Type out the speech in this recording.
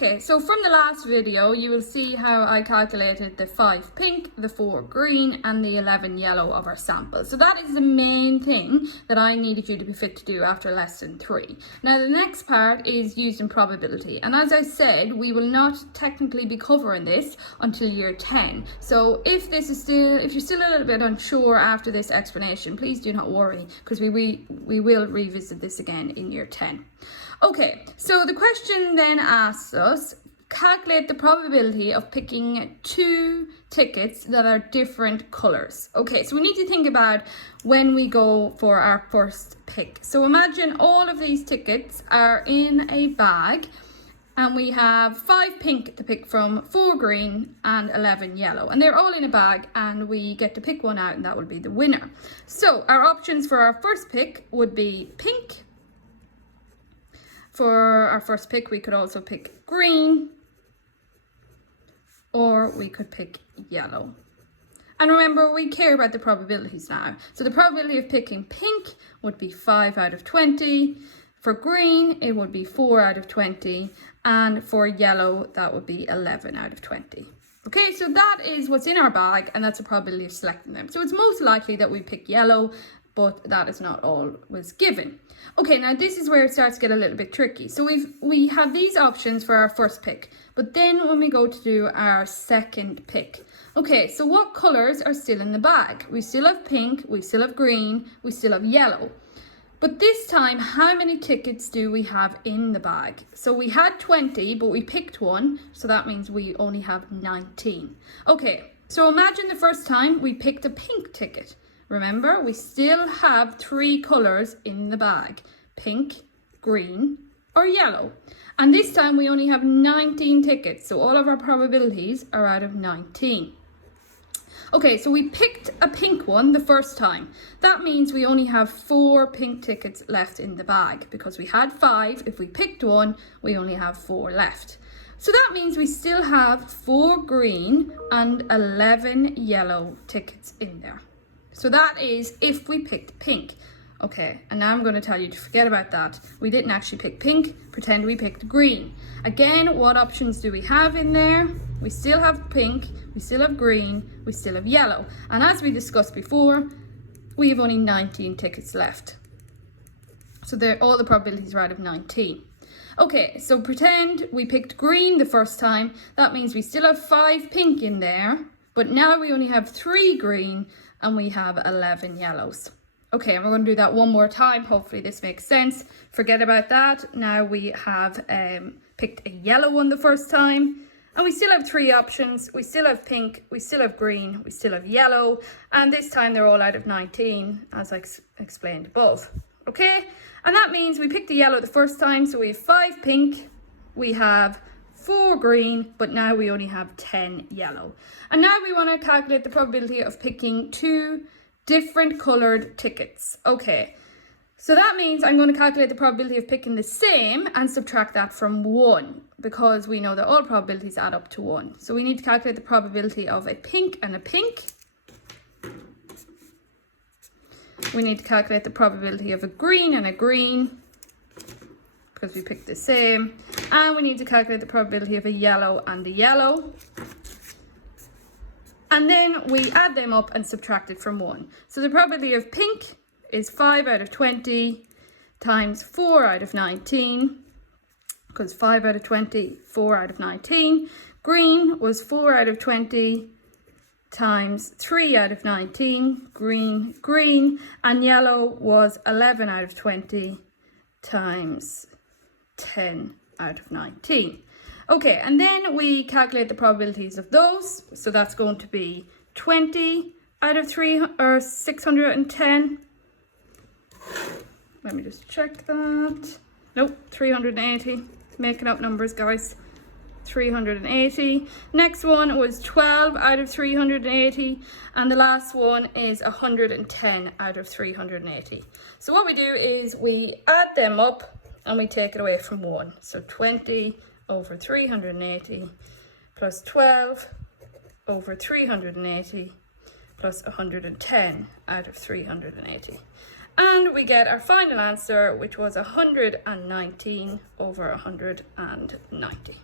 Okay, so from the last video, you will see how I calculated the 5 pink, the 4 green, and the 11 yellow of our sample. So that is the main thing that I needed you to be fit to do after lesson 3. Now the next part is using probability. And as I said, we will not technically be covering this until year 10. So if you're still a little bit unsure after this explanation, please do not worry, because we will revisit this again in year 10. Okay, so the question then asks us, calculate the probability of picking 2 tickets that are different colours. Okay, so we need to think about when we go for our first pick. So imagine all of these tickets are in a bag and we have 5 pink to pick from, 4 green and 11 yellow. And they're all in a bag and we get to pick one out and that will be the winner. So our options for our first pick would be pink. For our first pick, we could also pick green, or we could pick yellow. And remember, we care about the probabilities now. So the probability of picking pink would be 5 out of 20. For green, it would be 4 out of 20. And for yellow, that would be 11 out of 20. Okay, so that is what's in our bag, and that's the probability of selecting them. So it's most likely that we pick yellow, but that is not always given. Okay, now this is where it starts to get a little bit tricky. So we have these options for our first pick, but then when we go to do our second pick, okay, so what colours are still in the bag? We still have pink, we still have green, we still have yellow. But this time, how many tickets do we have in the bag? So we had 20, but we picked one, so that means we only have 19. Okay, so imagine the first time we picked a pink ticket. Remember, we still have 3 colours in the bag, pink, green, or yellow. And this time we only have 19 tickets, so all of our probabilities are out of 19. Okay, so we picked a pink one the first time. That means we only have 4 pink tickets left in the bag, because we had 5. If we picked one, we only have 4 left. So that means we still have 4 green and 11 yellow tickets in there. So that is if we picked pink. Okay, and now I'm going to tell you to forget about that. We didn't actually pick pink, pretend we picked green. Again, what options do we have in there? We still have pink, we still have green, we still have yellow. And as we discussed before, we have only 19 tickets left. So all the probabilities are out of 19. Okay, so pretend we picked green the first time. That means we still have 5 pink in there, but now we only have 3 green and we have 11 yellows. Okay, and we're going to do that one more time. Hopefully this makes sense. Forget about that. Now we have picked a yellow one the first time. And we still have 3 options. We still have pink, we still have green, we still have yellow. And this time they're all out of 19, as I explained above. Okay, and that means we picked a yellow the first time. So we have 5 pink, we have 4 green, but now we only have 10 yellow. And now we want to calculate the probability of picking 2 different coloured tickets. Okay, so that means I'm going to calculate the probability of picking the same and subtract that from 1, because we know that all probabilities add up to 1. So we need to calculate the probability of a pink and a pink. We need to calculate the probability of a green and a green, because we picked the same. And we need to calculate the probability of a yellow and a yellow. And then we add them up and subtract it from 1. So the probability of pink is 5 out of 20 times 4 out of 19, because 5 out of 20, 4 out of 19. Green was 4 out of 20 times 3 out of 19, green, green. And yellow was 11 out of 20 times 10 out of 19. Okay, and then we calculate the probabilities of those. So that's going to be 20 out of 610. Let me just check that. Nope, 380. Making up numbers, guys. 380. Next one was 12 out of 380. And the last one is 110 out of 380. So what we do is we add them up and we take it away from 1. So 20 over 380 plus 12 over 380 plus 110 out of 380. And we get our final answer, which was 119 over 190.